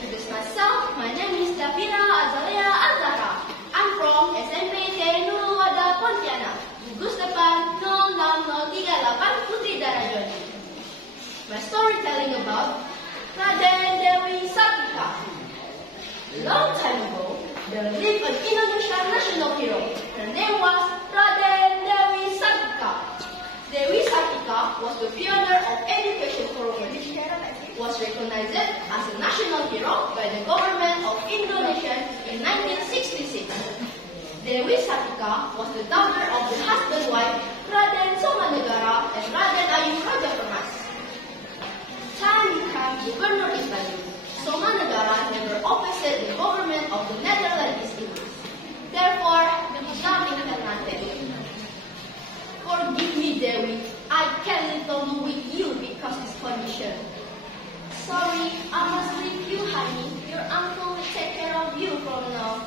introduce myself. My name is Davina Azalea Azara. I'm from SMP Nurul Wada Pontianak, Gugus Depan 06038 Putri Darajoni. My storytelling about Raden Dewi Sartika. Long time ago, there lived an Indonesian national hero. Her name was Raden Dewi Sartika. Dewi Sartika was the pioneer of education for women. Was recognized as a national hero by the government of Indonesia in 1966. Dewi Sartika was the daughter of the husband-wife Raden Somanegara and Raden Ayu Rajapermas. Time became governor in Bali. Somanegara never opposed the government of the Netherlands East Indies. Therefore, the Islam implemented. Forgive me, Dewi. I can't live with you because of this condition. Sorry, I must leave you, honey. Your uncle will take care of you from now.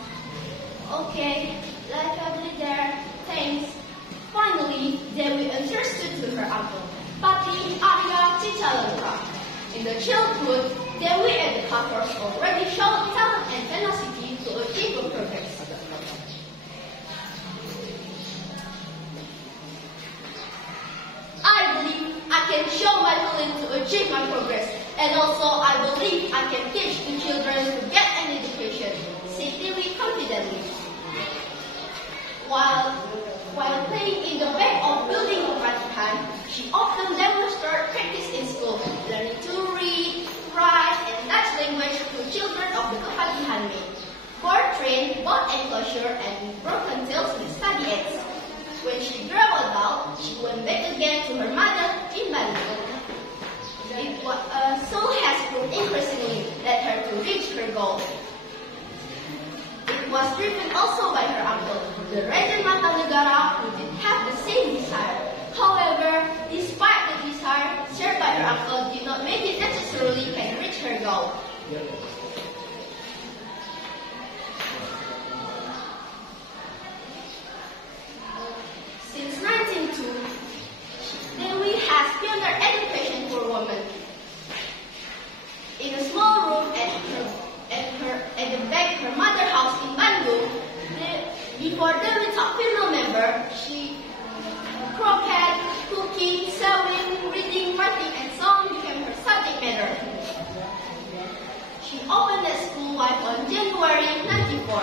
Okay, let her be there. Thanks. Finally, Dewi understood to her uncle, Pati Arya Cicalengka. In the childhood, Dewi and the Khattars already showed talent and tenacity to achieve progress. I believe I can show my talent to achieve my progress. And also, I believe I can teach the children to get an education, said Dewi confidently. While playing in the back of building of Vatican, she often demonstrated practice in school, learning to read, write, and Dutch language to children of the Kepatihan Maid. Both trained both enclosure and broken tails with study aids. When she grew adult, she went back again to her mother in Bali. Soul has proved increasingly led her to reach her goal. It was driven also by her uncle, the Raden Matanegara, who did have the same desire. However, despite the desire shared by her uncle, did not make it necessarily can reach her goal. Since 1902, Dewi has pioneer education for women. In a small room at the back her mother house in Bandung, before Dewi top female member, she croquet, cooking, sewing, reading, writing, and song became her subject matter. She opened a school on January 1994.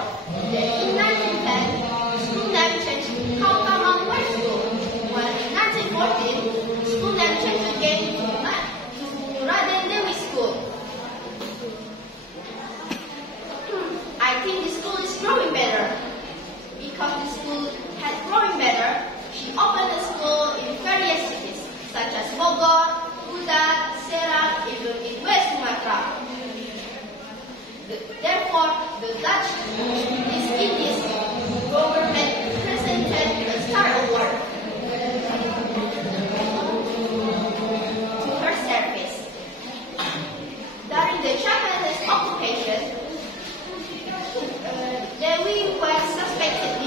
Then in 1910, school name changed to Kautamang High School. While in 1914, school name changed again to Raden Dewi School. I think the school is growing better. Because the school had growing better, she opened a school in various cities, such as Bogor, Kuta, Serang, even in West Sumatra. Therefore, the Dutch East Indies government presented a Star Award to her service. During the Japanese occupation, Dewi was suspected